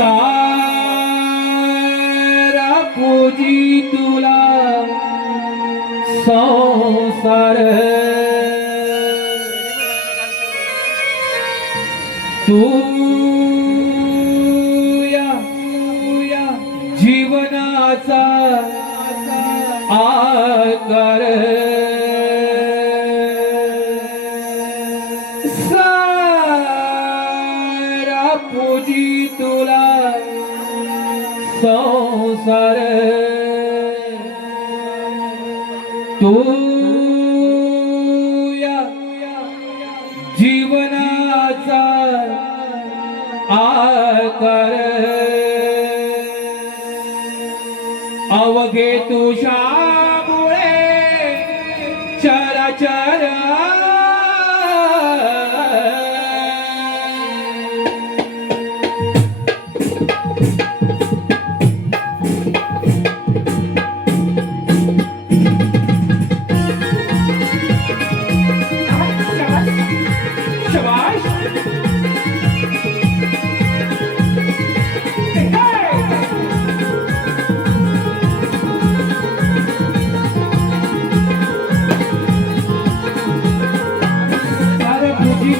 सारा पूजी तुला संसार तू या जीवनाचा आकार सारा पूजी तुला संसार तू या जीवनाचा आकार अवघे तुझ्यामुळे चराचर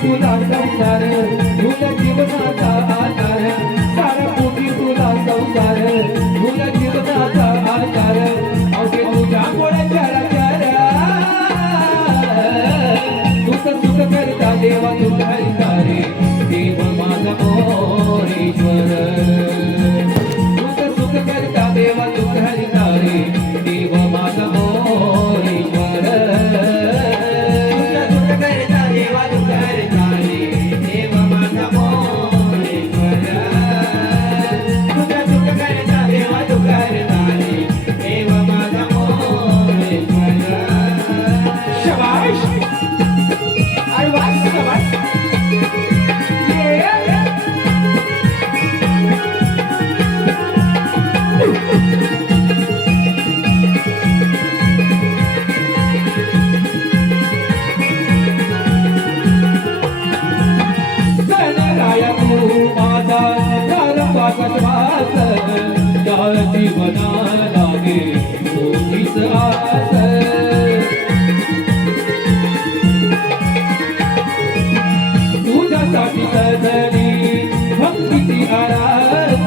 तुला संसार तुला जीवनाचा आधार सारा पूजी तुला संसार तुला जीवनाचा आधार अवघे तुझ्यामुळे चराचर सुख सुख करता देवा तुझा हरितारे देव माझा मोरेश्वर सुख सुख करता देवा तुझा हरितारे देव माझा मोरेश्वर जीवना लागे तुझीच आस तुझ्यासाठी सजली भक्तीची आरास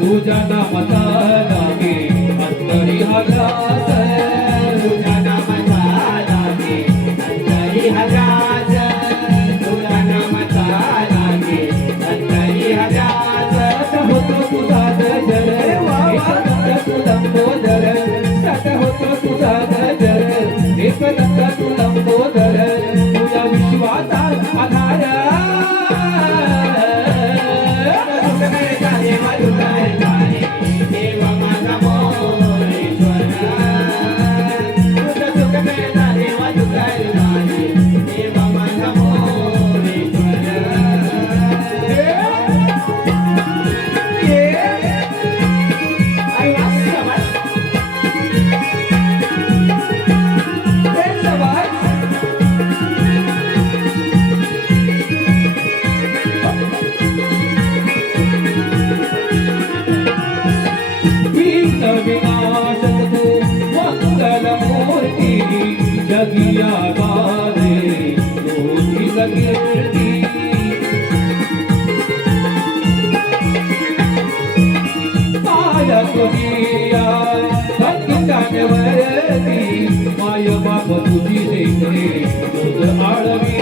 तुझ्या नामाचा लागे अंतरी हजास तुझ्या नामाचा लागे अंतरी हजास तुझ्या नामाचा लागे अंतरी हजास होतो तुझा गजर लंबोदर सत होतो तुझा गजर एक नंद तू लंबोदर तुझ्या विश्वाचा आधार देव माझा मोरेश्वर तुझं सुख मिळता देवा तुझा देव माझा मोरेश्वर विनाशक तू मंगल मूर्ती जगिया गावे तुझी कीर्ती पाय तुझिया संगीताने वरती माय बाप तुझी देखणे तुझ आळवी